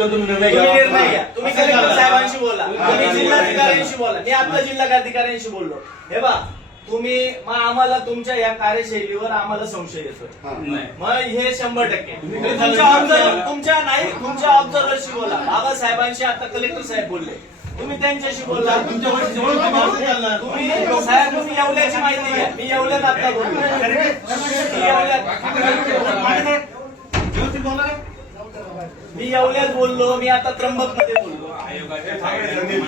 त्याच्यावर तुम्ही निर्णय तुम्ही घ्या निर्णय घ्या तुम्ही असं कलेक्टर. साहेबांशी बोला तुम्ही तुम्ही. जिल्हाधिकाऱ्यांशी बोला मी आता जिल्हाधिकाऱ्यांशी बोललो हे बा तुम्ही मग आम्हाला तुमच्या या कार्यशैलीवर आम्हाला संशय येतोय नाही. मग हे शंभर टक्के तुम्ही कधी तुमच्या झालं? ऑब्झर्वर तुमच्या नाही तुमच्या ऑब्झर्वरशी बोला बाबासाहेबांशी आता कलेक्टर साहेब बोलले तुम्ही त्यांच्याशी बोलला तुमच्या वरची जवळ तुम्ही चालणार. साहेब तुम्ही येवल्याची माहिती घ्या मी येवल्यात आता बोललो मी येवल्यात व्यवस्थित बोला रे. मी येवल्यात बोललो मी आता त्र्यंबकमध्ये बोललो.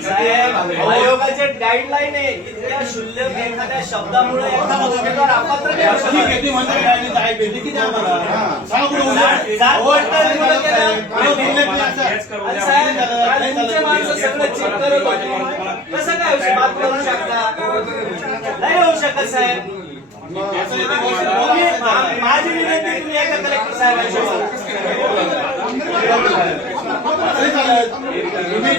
साहेब आयोगाचे गाईडलाईन आहे इतक्या शुल्लक एखाद्या शब्दामुळे एखादा उमेदवार अपात्र जात पडताळणी कुठं केलं? आणि साहेब, काल तुमचे माणसं सगळं चेक करत होते. कसं काय होऊ बात करू शकता? नाही होऊ शकत साहेब. माझी विनंती तुम्ही एका कलेक्टर साहेबांशी तुम्ही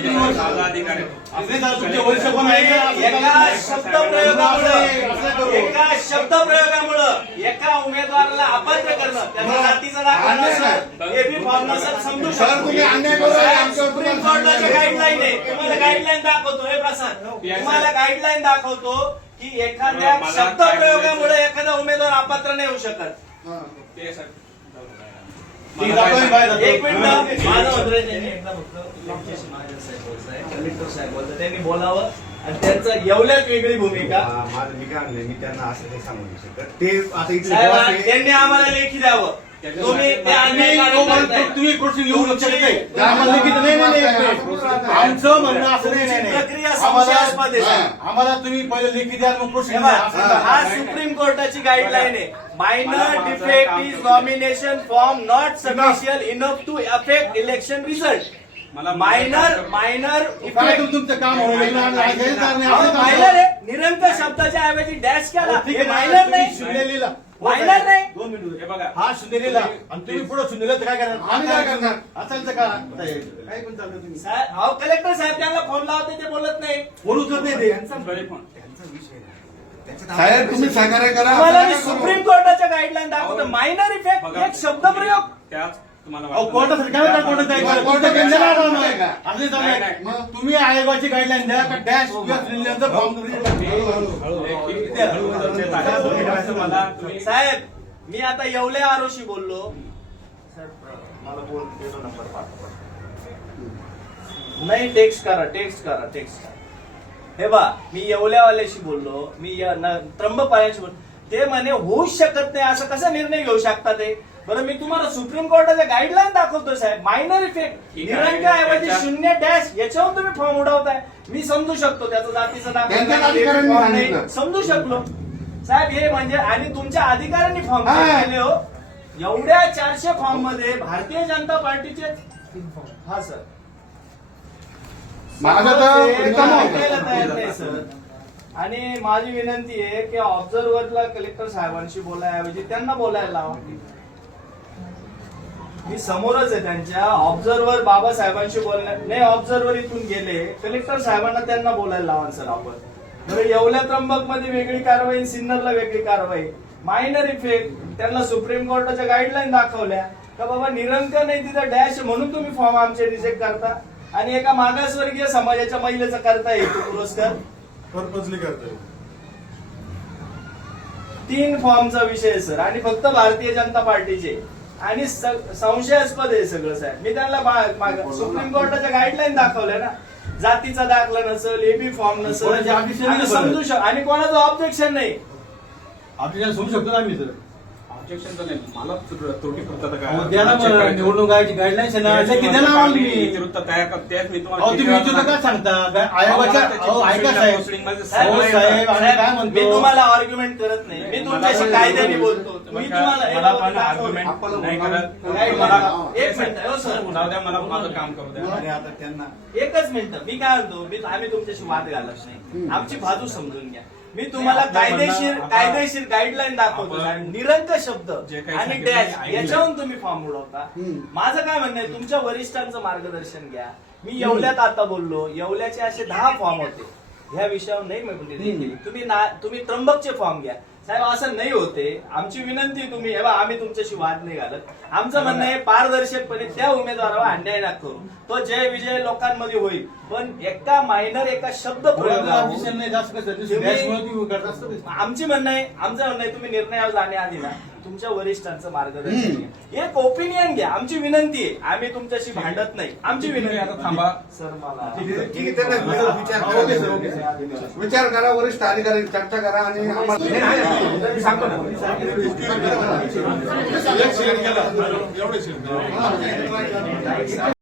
नाही वरिष्ठ आहे एका शब्द प्रयोगामुळं एका शब्द प्रयोगामुळं एका उमेदवाराला अपात्र करणं त्याचा जातीचा दाखला नसेल एबी फॉर्म नसेल समजू शकतो तुम्ही सुप्रीम कोर्टाच्या गाईडलाईन आहे. तुम्हाला गाईडलाईन दाखवतो. हे प्रसाद तुम्हाला गाईडलाईन दाखवतो. की एखाद्या मला शब्द प्रयोगामुळे एखादा उमेदवार अपात्र नाही होऊ शकत. ती. एक मिनिट. एकदा फक्त साहेब बोलताय, कलेक्टर साहेब बोलताय, त्यांनी बोलावं. आणि त्यांचं एवढ्याच वेगळी भूमिका. हा, माझं मी काय म्हणलंय, मी त्यांना असं काही सांगू नाही शकत. ते आता इथले साहेब boss आहे. त्यांनी आम्हाला लेखी द्यावं. तुम्ही ते तुम्ही कृषी येऊ लक्षात नाही. जा- आम्हाला लिखित नाही नाही नाही, एक मिनिट. आमचं म्हणणं असं नाही नाही, नाही. प्रक्रिया आम्हाला संशयास्पद आहे, साहेब. आम्हाला तुम्ही पहिले लिखित द्या मग कृषी हे द्या. असं. हा सुप्रीम कोर्टाची गाईडलाईन आहे. Minor defect is nomination form not substantial enough to affect election result minor minor काय तुम- तुमचं काम आणि हे नाही, असं काम मायनर. आहे. निरंतर शब्दाच्या ऐवजी डॅश केला. ठीक हे मायनर तुम्ही नाही. शून्य लिहिला मायनर नाही? दोन मिनिट हे बघा. हा आणि तुम्ही पुढे तर काय करणार? आम्ही काय करणार? असायचं का काय? पण चाललं तुम्ही. साहेब, अहो कलेक्टर साहेब त्यांना फोन लावते ते बोलत नाही. फोन उचलत नाही ते. साहेब तुम्ही सहकार्य करा. तुम्हाला मी. सुप्रीम कोर्टाच्या गाईडलाईन दाखवतो. Minor effect. एक शब्द प्रयोग. त्याच अहो काय नाही नाही. का? असं नाही नाही, चाललंय. नाही. तुम्ही आयोगाची गाईडलाईन द्या का डॅश. तुम्हाला तुम्ही साहेब मी आता येवले आरोशी बोललो मला बोल तेवढा नंबर पाठवा. नाही टेक्स्ट करा टेक्स्ट करा टेक्स्ट करा हे बा मी येवल्यावाल्याशी बोललो मी य- न- त्र्यंबकवाल्याशी बोललो ते म्हणे होऊच शकत नाही असं कसा निर्णय घेऊ शकता ते बरं मी तुम्हाला सुप्रीम कोर्टाच्या गाईडलाईन दाखवतो साहेब मायनर इफेक्ट ठीक आहे. निरंकाऐवजी त्याच्या- शून्य डॅश याच्यावर तुम्ही फॉर्म उडवताय मी समजू शकतो त्याचा जातीचा अधिकाऱ्यांनी. सांगितलं. समजू शकलो साहेब हे म्हणजे आणि तुमच्या अधिकाऱ्यांनी फॉर्म हा. केले हो एवढ्या चारशे फॉर्ममध्ये भारतीय जनता पार्टीचे हा सर माझं तर रिकामं होतं. ऐकायला तयार नाही सर आणि माझी विनंती आहे की ऑब्झर्वरला कलेक्टर साहेबांशी बोलायऐवजी त्यांना बोलायला लावा मी समोरच आहे त्यांच्या. ऑब्झर्वर बाबासाहेबांशी बोलण्या नाही ऑब्झर्वर इथून गेले. कलेक्टर साहेबांना त्यांना बोलायला लावा सर आपण. बरं येवल्या त्र्यंबकमध्ये वेगळी कारवाई सिन्नरला वेगळी कारवाई. मायनर इफेक्ट त्यांना सुप्रीम कोर्टाच्या गाईडलाईन दाखवल्या. का बाबा निरंक नाही तिथं डॅश म्हणून तुम्ही फॉर्म आमचे रिजेक्ट करता. आणि एका मागासवर्गीय समाजाच्या महिलेचा करता येतो पुरस्कार. पर्पजली करतोय तीन फॉर्मचा विषय सर. आणि फक्त भारतीय जनता पार्टीचे. आणि संशयास्पद आहे सगळं साहेब. मी त्यांना सुप्रीम कोर्टाच्या गाईडलाईन दाखवल्या ना. जातीचा दाखला नसेल एबी फॉर्म नसेल. समजू शक आणि कोणाचं ऑब्जेक्शन नाही. आपल्याला समजू शकतो ना आम्ही सर. Objection तर नाही. मला त्रुटी त्रुटी फक्त काय अहो, द्या ना check मग करायचं. निवडणुकाची गाईडलाईन्स आहे ना. त्याची लेखी द्या ना आम्हाला मी. विरुद्ध तयार मी तुम्हाला सांगता? काय आयोगाच्या साहेब. हो, मी म्हणतो? तुम्हाला आर्ग्युमेंट करत नाही. मी तुमच्याशी कायद्याने बोलतो. मी मला तुम्हाला मला पण आपण- नाही करत. मला-? एक मिनिट. हो सर. द्या मला माझं काम करू द्या. आणि आता त्यांना. एकच मिनिट. मी काय म्हणतो मी आम्ही तुमच्याशी वाद घालत नाही. आमची बाजू समजून घ्या. मी तुम्हाला कायदेशीर कायदेशीर गाईडलाईन दाखवतो. आपण- निरंक शब्द जे काही आणि सांगितलं डॅश ते ऐकलंय. याच्यावरून तुम्ही फॉर्म उडवता. हम्म. माझं काय म्हणणं आहे तुमच्या वरिष्ठांचं मार्गदर्शन घ्या. मी येवल्यात आता बोललो. येवल्याचे असे दहा फॉर्म होते. ह्या विषयावर नाही मी केली. तुम्ही ना तुम्ही त्र्यंबकचे फॉर्म घ्या. साहेब असं नाही होते. आमची विनंती तुम्ही हे बघा, आम्ही तुमच्याशी वाद नाही घालत. आमचं म्हणणं आहे पारदर्शकपणे त्या उमेदवारावर अन्याय ना करू. तो जय विजय लोकांमध्ये होईल. पण एका मायनर एका शब्द ते. आमची म्हणणं आहे आमचं म्हणणं आहे तुम्ही निर्णयावर जाण्याआधी ना. तुमच्या वरिष्ठांचं मार्गदर्शन घ्या. एक ओपिनियन घ्या. आमची विनंती आहे. आम्ही तुमच्याशी भांडत नाही. आमची विनंती आता थांबा. सर मला ठीक आहे, त्यांना विचार ओके सर, ओके करा विचार करा. वरिष्ठ अधिकारी चर्चा करा आणि आम्हाला मी सांगतो ना. एक शेअर केला. एवढे शेअर